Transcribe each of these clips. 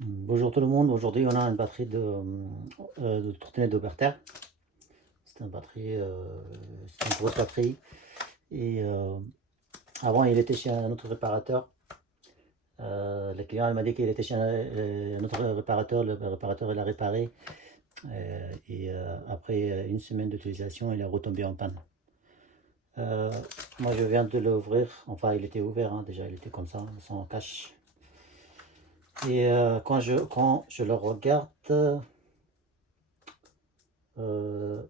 Bonjour tout le monde, aujourd'hui on a une batterie de trottinette d'Oberter. C'est une batterie, c'est une grosse batterie. Et avant il était chez un autre réparateur. Le client m'a dit qu'il était chez un autre réparateur, le réparateur il l'a réparé. Après une semaine d'utilisation il est retombé en panne. Euh, Moi je viens de l'ouvrir, enfin il était ouvert hein, déjà, il était comme ça, sans cache. Et quand je le regarde, euh,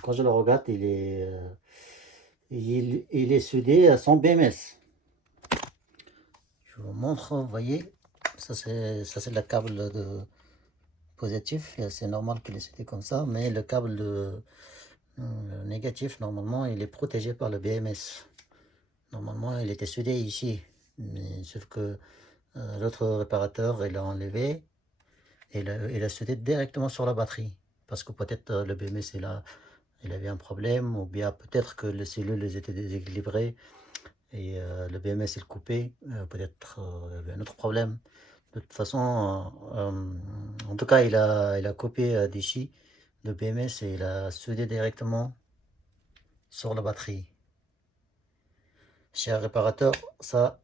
quand je le regarde, il est soudé à son BMS. Je vous montre, vous voyez, ça c'est le câble de positif, c'est normal qu'il est soudé comme ça, mais le câble négatif, normalement, il est protégé par le BMS. Normalement, il était soudé ici, mais sauf que l'autre réparateur, il l'a enlevé et il a soudé directement sur la batterie. Parce que peut-être le BMS, il avait un problème, ou bien peut-être que les cellules étaient déséquilibrées et le BMS est coupé, peut-être il y avait un autre problème. De toute façon, en tout cas, il a coupé d'ici le BMS et il a soudé directement sur la batterie. Cher réparateur, ça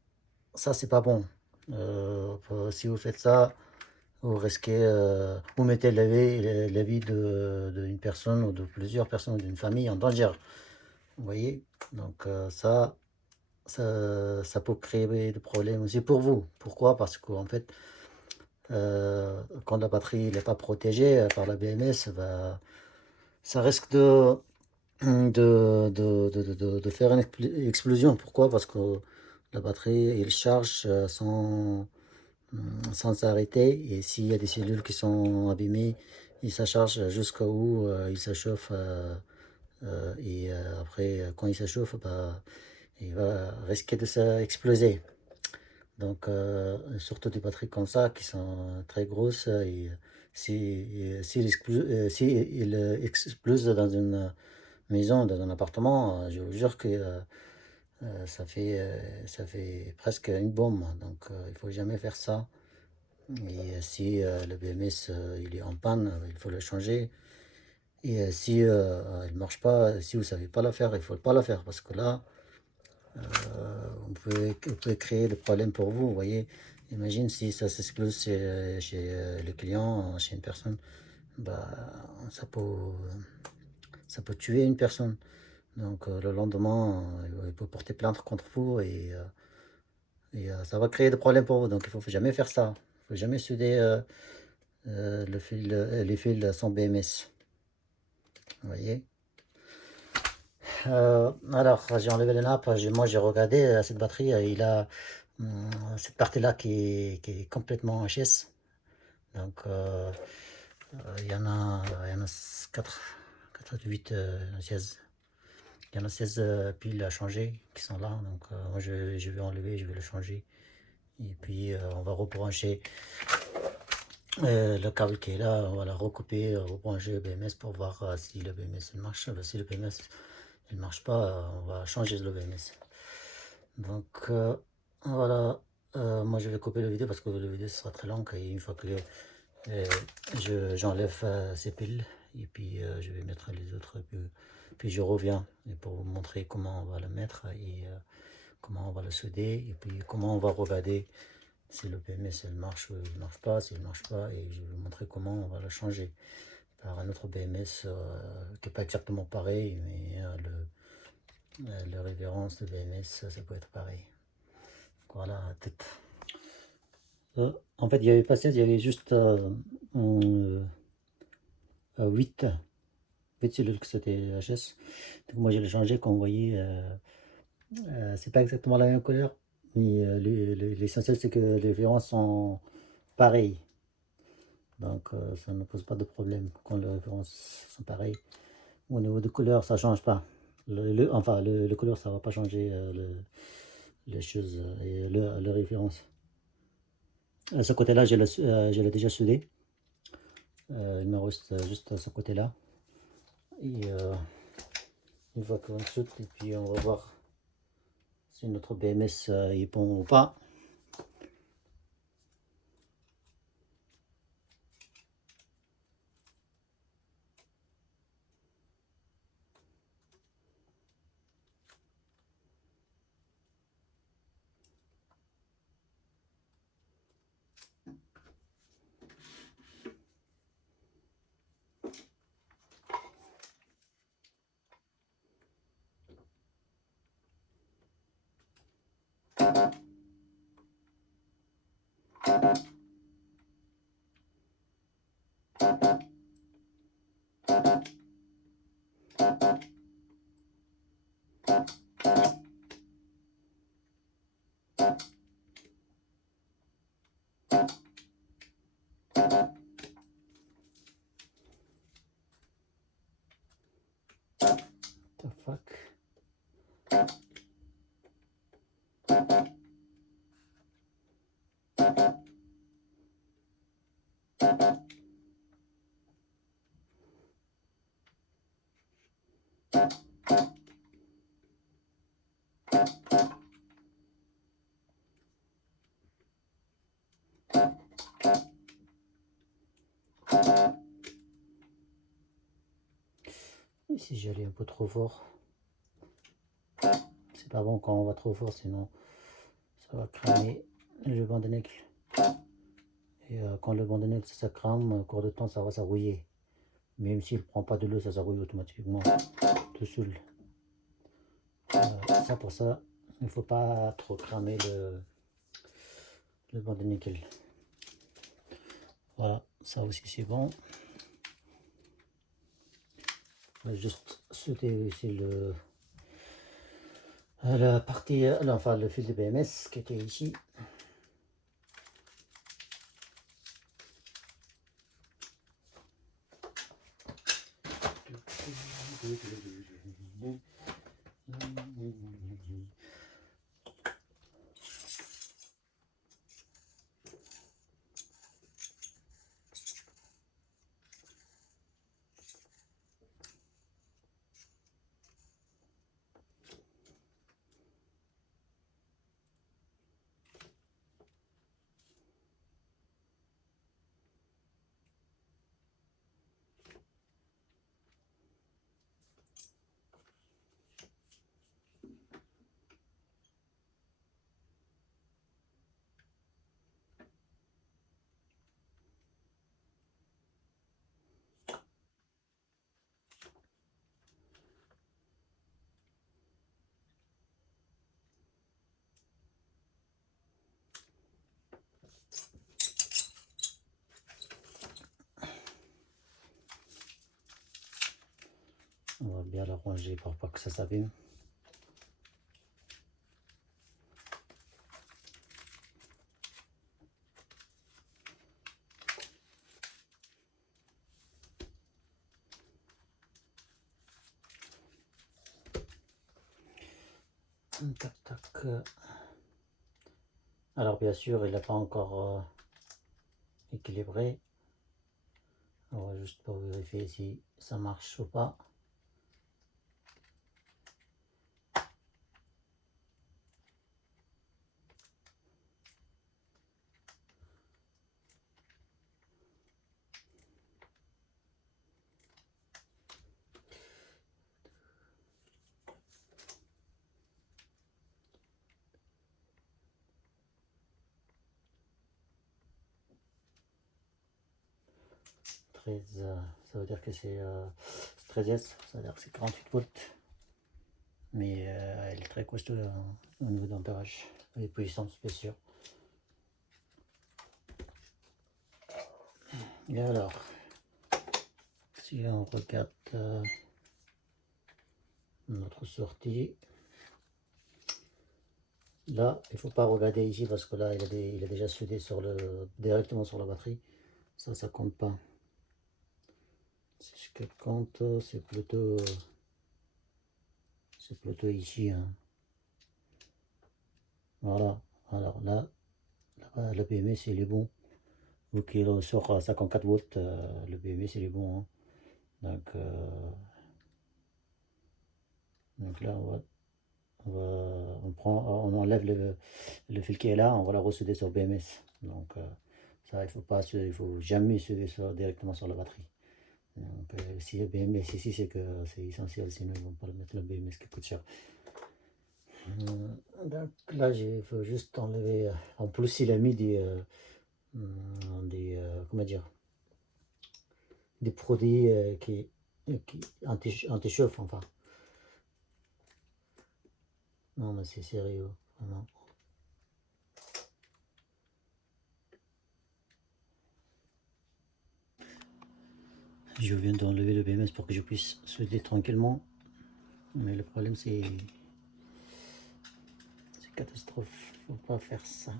c'est pas bon. Si vous faites ça, vous risquez, vous mettez la vie d'une personne ou de plusieurs personnes d'une famille en danger. Vous voyez? Donc ça peut créer des problèmes aussi pour vous. Pourquoi? Parce qu'en fait, quand la batterie n'est pas protégée par la BMS, ça risque de faire une explosion. Pourquoi? Parce que la batterie, il charge sans s'arrêter. Et s'il y a des cellules qui sont abîmées, il se charge jusqu'à où il se chauffe. Après, quand il se chauffe, bah, il va risquer de s'exploser. Donc, surtout des batteries comme ça, qui sont très grosses, et si il explose dans une maison, dans un appartement, je vous jure que ça fait presque une bombe. Donc, il faut jamais faire ça. Et si le BMS il est en panne, il faut le changer. Et si il marche pas, si vous savez pas la faire, il faut pas la faire parce que là, vous pouvez créer le problème pour vous. Vous voyez, imagine si ça s'explose chez le client, chez une personne, bah, ça peut, ça peut tuer une personne. Donc le lendemain, il peut porter plainte contre vous et ça va créer des problèmes pour vous. Donc il faut jamais faire ça. Il faut jamais souder les fils sans BMS. Vous voyez. Alors, j'ai enlevé les nappes. Moi, j'ai regardé cette batterie. Il a cette partie-là qui est complètement HS. Donc, il y en a 4, 4 8, 16. Il y en a 16 piles à changer qui sont là. Donc, moi, je vais enlever, je vais le changer. Et puis, on va rebrancher le câble qui est là. On va la recouper, rebrancher le BMS pour voir si le BMS il marche. Si le BMS il marche pas, on va changer le BMS. Donc voilà, moi je vais couper la vidéo parce que la vidéo sera très longue et une fois que j'enlève ces piles et puis je vais mettre les autres puis je reviens et pour vous montrer comment on va le mettre et comment on va le souder et puis comment on va regarder si le BMS il marche ou il marche pas, s'il marche pas et je vais vous montrer comment on va le changer par un autre BMS qui n'est pas exactement pareil mais le référence de BMS ça peut être pareil. Voilà, tête. En fait, il n'y avait pas 16, il y avait juste 8. 8 cellules que c'était HS. Donc moi, je l'ai changé, comme vous voyez. C'est pas exactement la même couleur, mais l'essentiel, c'est que les références sont pareilles. Donc, ça ne pose pas de problème quand les références sont pareilles. Au niveau de couleur, ça ne change pas. Enfin, le couleur, ça ne va pas changer les choses et le référence. À ce côté-là, je l'ai déjà soudé. Il me reste juste à ce côté-là. Et une fois qu'on soude, et puis on va voir si notre BMS est bon ou pas. The fuck. Ici j'allais un peu trop fort. C'est pas bon quand on va trop fort, sinon ça va cramer le banc de nickel. Et quand le banc de nickel ça crame, au cours de temps ça va s'arrouiller. Même s'il ne prend pas de l'eau, ça s'arrouille automatiquement tout seul. Ça pour ça, il ne faut pas trop cramer le banc de nickel. Voilà, ça aussi c'est bon. On va juste sauter ici la partie, enfin le fil de BMS qui était ici. On va bien la ranger pour pas que ça s'abîme. Tac, tac. Alors bien sûr, il n'est pas encore équilibré. On va juste pour vérifier si ça marche ou pas. Ça veut dire que c'est 13S, ça veut dire que c'est 48 volts. Mais elle est très costaud au niveau d'ampérage et puissance, bien sûr. Et alors, si on regarde notre sortie, là, il ne faut pas regarder ici parce que là, il a déjà soudé directement sur la batterie. Ça compte pas. Ce qui compte, c'est plutôt ici. Hein. Voilà. Alors là, le BMS, il est bon. Vu qu'il sort à 54 volts, le BMS, il est bon. Hein. Donc là, on enlève le fil qui est là, on va la ressouder sur BMS. Donc ça, il faut jamais souder ça directement sur la batterie. Donc si le BMS ici, c'est que c'est essentiel, sinon ils vont pas le mettre le BMS qui coûte cher. Donc là, il faut juste enlever. En plus, il a mis comment dire, des produits qui anti-chauffe, enfin. Non, mais c'est sérieux, vraiment. Je viens d'enlever le BMS pour que je puisse souder tranquillement. Mais le problème c'est catastrophe. Faut pas faire ça.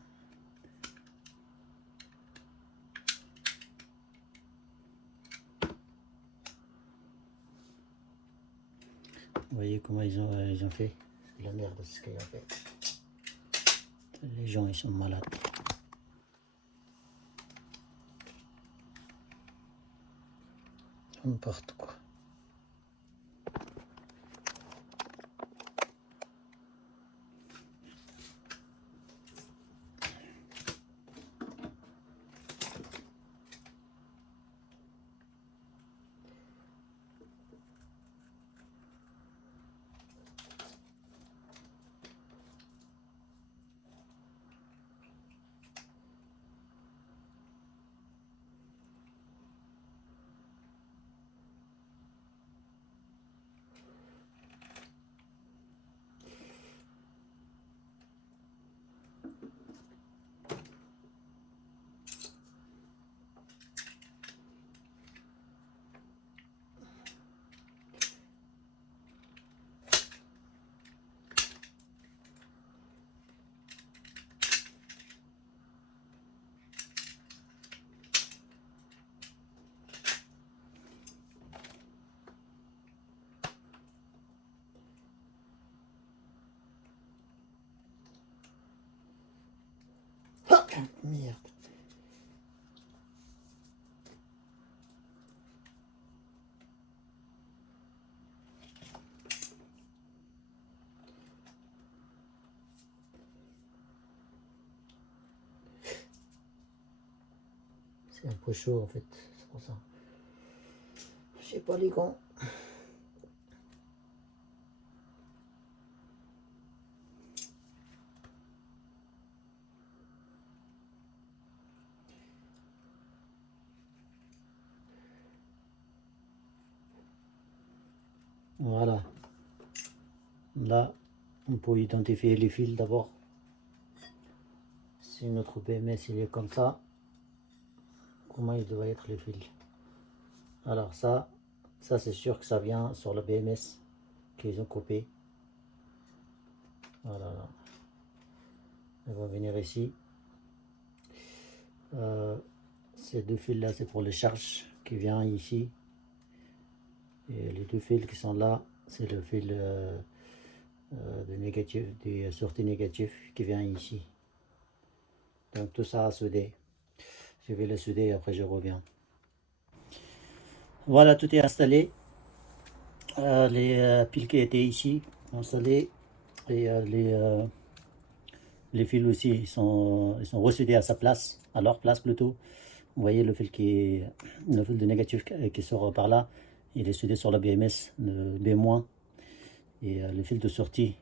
Vous voyez comment ils ont fait. C'est la merde ce qu'ils ont fait. Les gens ils sont malades. N'importe quoi. Ah, merde. C'est un peu chaud en fait, c'est pour ça. Je sais pas les gants. Voilà. Là, on peut identifier les fils d'abord. Si notre BMS il est comme ça, comment il doit être les fils? Alors ça c'est sûr que ça vient sur le BMS qu'ils ont coupé. Voilà. On va venir ici. Ces deux fils là c'est pour les charges qui vient ici. Et les deux fils qui sont là, c'est le fil de négatif, des sorties négatives qui vient ici. Donc tout ça à souder. Je vais le souder et après je reviens. Voilà, tout est installé. Les piles qui étaient ici installées et les fils aussi ils sont ressoudés à sa place, à leur place plutôt. Vous voyez le fil de négatif qui sort par là, il est soudé sur la BMS de B-. Et le fil de sortie,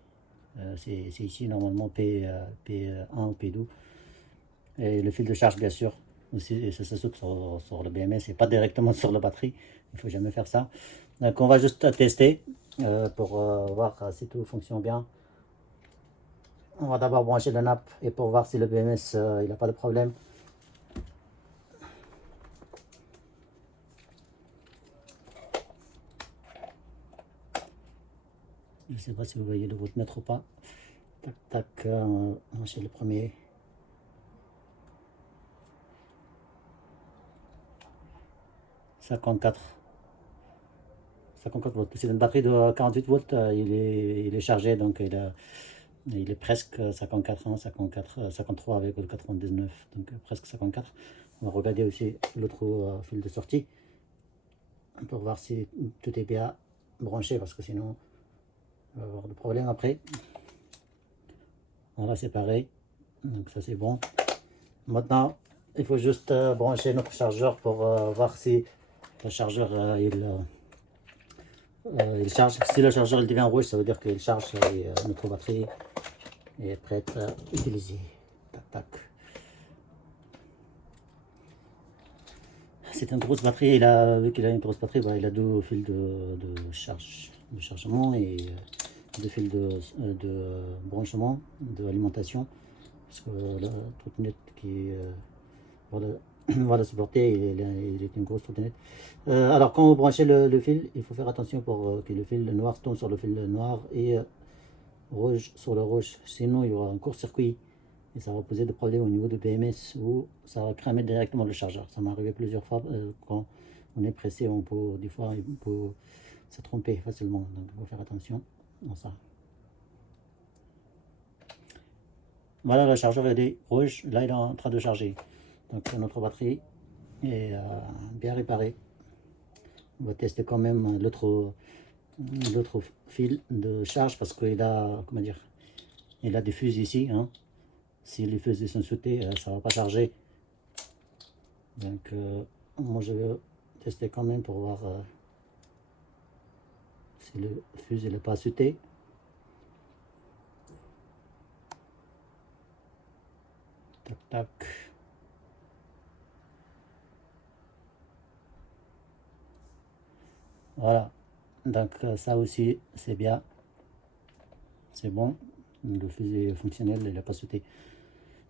c'est ici normalement P1 ou P2. Et le fil de charge bien sûr, aussi ça se soude sur le BMS et pas directement sur la batterie. Il ne faut jamais faire ça. Donc on va juste tester pour voir si tout fonctionne bien. On va d'abord brancher la nappe et pour voir si le BMS il n'a pas de problème. Je ne sais pas si vous voyez le voltmètre ou pas. Tac, tac, on va brancher le premier. « 54 volts. C'est une batterie de 48 volts. Il est chargé, donc il est presque 54, 53,99, donc presque 54. On va regarder aussi l'autre fil de sortie pour voir si tout est bien branché, parce que sinon on va avoir des problèmes après. Voilà, c'est pareil, donc ça c'est bon. Maintenant il faut juste brancher notre chargeur pour voir si le chargeur il charge. Si le chargeur il devient rouge, ça veut dire qu'il charge et notre batterie est prête à utiliser. Tac, tac. C'est une grosse batterie. Vu qu'il a une grosse batterie, il a deux fils de chargement et deux fils de branchement, d'alimentation. Parce que la trottinette qui voilà, voilà, supporter, il est une grosse trottinette. Alors quand vous branchez le fil, il faut faire attention pour que le fil noir tombe sur le fil noir et rouge sur le rouge. Sinon, il y aura un court-circuit et ça va poser des problèmes au niveau de BMS ou ça va cramer directement le chargeur. Ça m'est arrivé plusieurs fois quand on est pressé, on peut, des fois, on peut se tromper facilement. Donc, il faut faire attention à ça. Voilà, le chargeur est rouge. Là, il est en train de charger. Donc, notre batterie est bien réparée. On va tester quand même l'autre fil de charge parce qu'il a, comment dire, il a des fusées ici. Hein. Si les fusées sont sautées, ça ne va pas charger. Donc, moi, je vais tester quand même pour voir si le fusil n'est pas sauté. Tac, tac. Voilà. Donc, ça aussi, c'est bien. C'est bon. Le fusil est fonctionnel, il n'a pas sauté.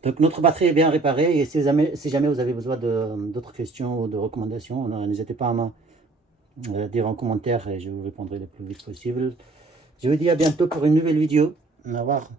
Donc, notre batterie est bien réparée. Et si jamais vous avez besoin d'autres questions ou de recommandations, n'hésitez pas à me dire en commentaire et je vous répondrai le plus vite possible. Je vous dis à bientôt pour une nouvelle vidéo. Au revoir.